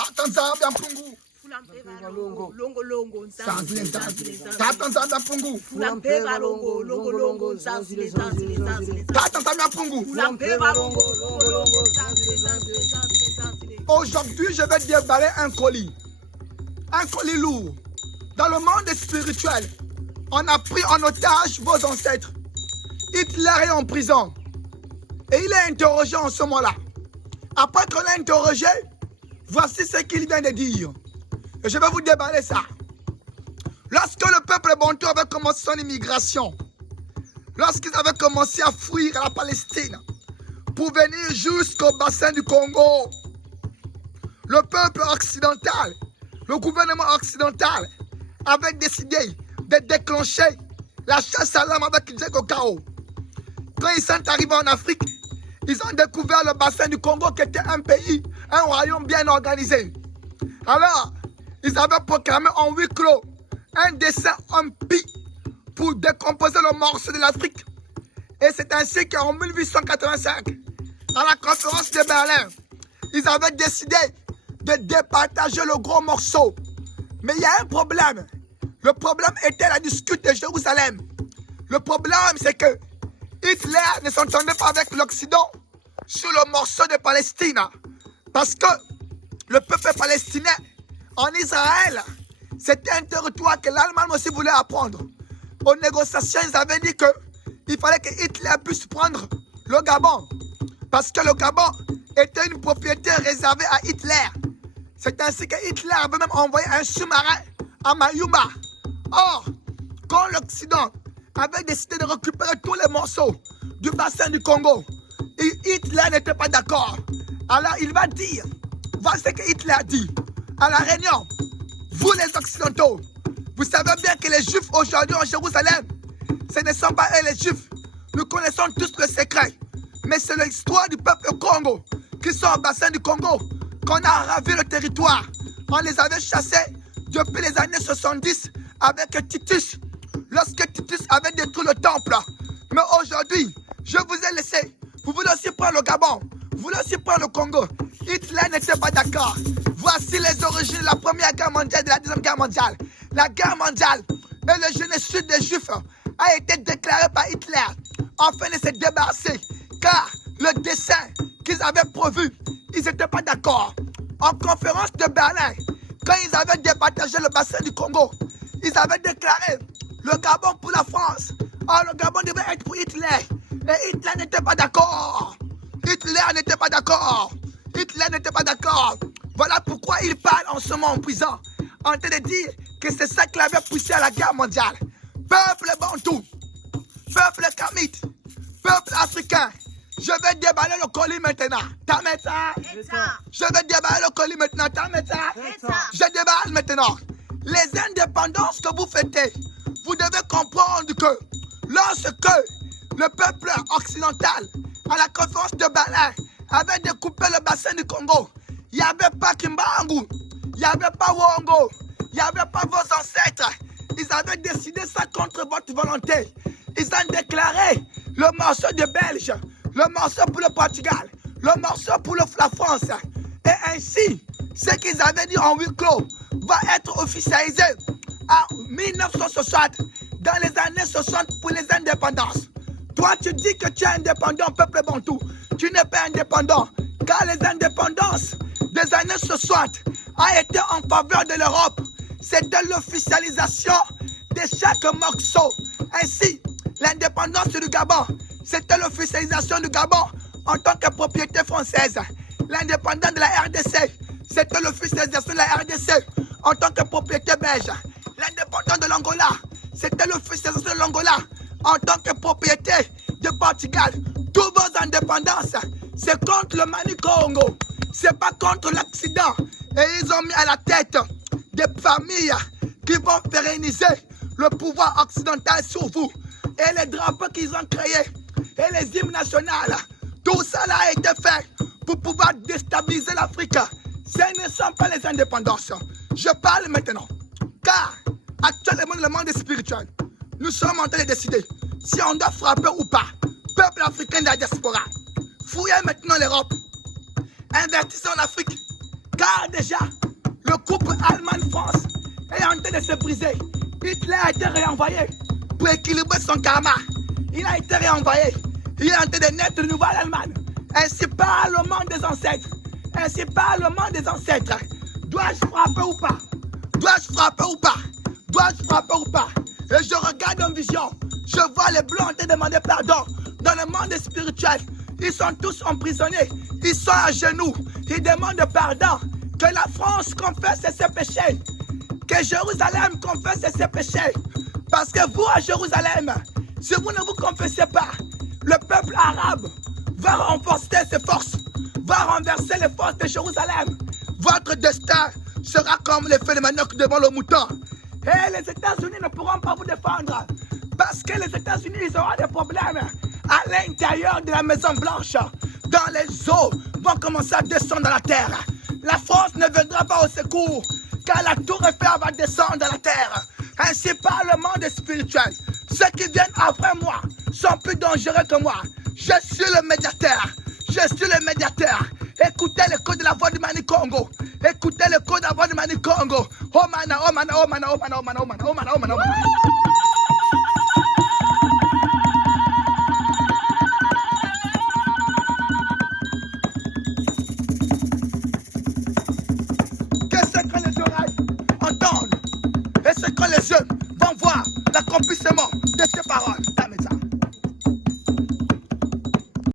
Tata Nzambe Mpungu. Longo longo Zanzile zanzile. Tata Nzambe Mpungu. Fulampeva longo longo zanzile. Tata Nzambe Mpungu. Fulampeva longo zanzile. Aujourd'hui, je vais déballer un colis. Un colis lourd. Dans le monde spirituel, on a pris en otage vos ancêtres. Hitler est en prison. Et il est interrogé en ce moment-là. Après qu'on l'a interrogé, voici ce qu'il vient de dire. Et je vais vous déballer ça. Lorsque le peuple bantou avait commencé son immigration, lorsqu'ils avaient commencé à fuir à la Palestine pour venir jusqu'au bassin du Congo, le peuple occidental, le gouvernement occidental avait décidé de déclencher la chasse à l'homme avec Diego Cao. Quand ils sont arrivés en Afrique, ils ont découvert le bassin du Congo qui était un pays, un royaume bien organisé. Alors, ils avaient proclamé en huis clos un dessein impie pour décomposer le morceau de l'Afrique. Et c'est ainsi qu'en 1885, à la conférence de Berlin, ils avaient décidé de départager le gros morceau. Mais il y a un problème. Le problème était la dispute de Jérusalem. Le problème, c'est que Hitler ne s'entendait pas avec l'Occident sur le morceau de Palestine. Parce que le peuple palestinien en Israël, c'était un territoire que l'Allemagne aussi voulait apprendre. Aux négociations, ils avaient dit qu'il fallait que Hitler puisse prendre le Gabon. Parce que le Gabon était une propriété réservée à Hitler. C'est ainsi que Hitler avait même envoyé un sous-marin à Mayumba. Or, quand l'Occident avait décidé de récupérer tous les morceaux du bassin du Congo, et Hitler n'était pas d'accord. Alors il va dire, voici ce que Hitler dit à la réunion. Vous les Occidentaux, vous savez bien que les Juifs aujourd'hui en Jérusalem, ce ne sont pas eux les Juifs. Nous connaissons tous le secret. Mais c'est l'histoire du peuple Congo, qui sont au bassin du Congo, qu'on a ravi le territoire. On les avait chassés depuis les années 70 avec Titus, lorsque Titus avait détruit le temple. Mais aujourd'hui, je vous ai laissé. Vous voulez aussi prendre le Gabon, vous voulez aussi prendre le Congo. Hitler n'était pas d'accord. Voici les origines de la Première Guerre mondiale et de la Deuxième Guerre mondiale. La guerre mondiale et le génocide des Juifs a été déclaré par Hitler afin de se débarrasser. Car le dessein qu'ils avaient prévu, ils n'étaient pas d'accord. En conférence de Berlin, quand ils avaient départagé le bassin du Congo, ils avaient déclaré le Gabon pour la France. Or, le Gabon devait être pour Hitler. Et Hitler n'était pas d'accord. Hitler n'était pas d'accord. Hitler n'était pas d'accord. Voilà pourquoi il parle en ce moment en prison, en train de dire que c'est ça qui l'avait poussé à la guerre mondiale. Peuple bantou, peuple kamite, peuple africain, je vais déballer le colis maintenant. Tameta. Je vais déballer le colis maintenant. Tameta. Je déballe maintenant. Les indépendances que vous fêtez, vous devez comprendre que lorsque le peuple occidental, à la conférence de Berlin, avait découpé le bassin du Congo, il n'y avait pas Kimbangu, il n'y avait pas Wongo, il n'y avait pas vos ancêtres. Ils avaient décidé ça contre votre volonté. Ils ont déclaré le morceau de Belge, le morceau pour le Portugal, le morceau pour la France. Et ainsi, ce qu'ils avaient dit en huis clos va être officialisé en 1960, dans les années 60 pour les indépendances. Toi, tu dis que tu es indépendant, peuple bantou. Tu n'es pas indépendant, car les indépendances des années 60 ont été en faveur de l'Europe. C'était l'officialisation de chaque morceau. Ainsi, l'indépendance du Gabon, c'était l'officialisation du Gabon en tant que propriété française. L'indépendance de la RDC, c'était l'officialisation de la RDC en tant que propriété belge. L'indépendance de l'Angola, c'était l'officialisation de l'Angola en tant que propriété de Portugal. Toutes vos indépendances, c'est contre le Mani Congo, c'est pas contre l'Occident. Et ils ont mis à la tête des familles qui vont pérenniser le pouvoir occidental sur vous. Et les drapeaux qu'ils ont créés, et les hymnes nationaux, tout ça a été fait pour pouvoir déstabiliser l'Afrique. Ce ne sont pas les indépendances. Je parle maintenant. Car actuellement, le monde est spirituel. Nous sommes en train de décider si on doit frapper ou pas. Peuple africain de la diaspora, fouillez maintenant l'Europe. Investissez en Afrique. Car déjà, le couple Allemagne-France est en train de se briser. Hitler a été réenvoyé pour équilibrer son karma. Il a été réenvoyé. Il est en train de naître une nouvelle Allemagne. Ainsi parle le monde des ancêtres. Ainsi parle le monde des ancêtres. Dois-je frapper ou pas? Dois-je frapper ou pas? Dois-je frapper ou pas? Et je regarde en vision. Je vois les blancs te demander pardon. Dans le monde spirituel, ils sont tous emprisonnés. Ils sont à genoux. Ils demandent pardon. Que la France confesse ses péchés. Que Jérusalem confesse ses péchés. Parce que vous, à Jérusalem, si vous ne vous confessez pas, le peuple arabe va renforcer ses forces, va renverser les forces de Jérusalem. Votre destin sera comme les feux de manioc devant le mouton. Et les États-Unis ne pourront pas vous défendre. Parce que les États-Unis, ils auront des problèmes à l'intérieur de la Maison Blanche. Dans les eaux vont commencer à descendre dans la terre. La France ne viendra pas au secours, car la tour Eiffel va descendre dans la terre. Ainsi par le monde spirituel. Ceux qui viennent après moi sont plus dangereux que moi. Je suis le médiateur. Je suis le médiateur. Écoutez le code de la voix du Mani Congo. Écoutez le code de la voix du Mani Congo. Oh mana, oh mana, oh mana, oh mana, oh mana, oh mana, oh mana, oh mana, oh mana.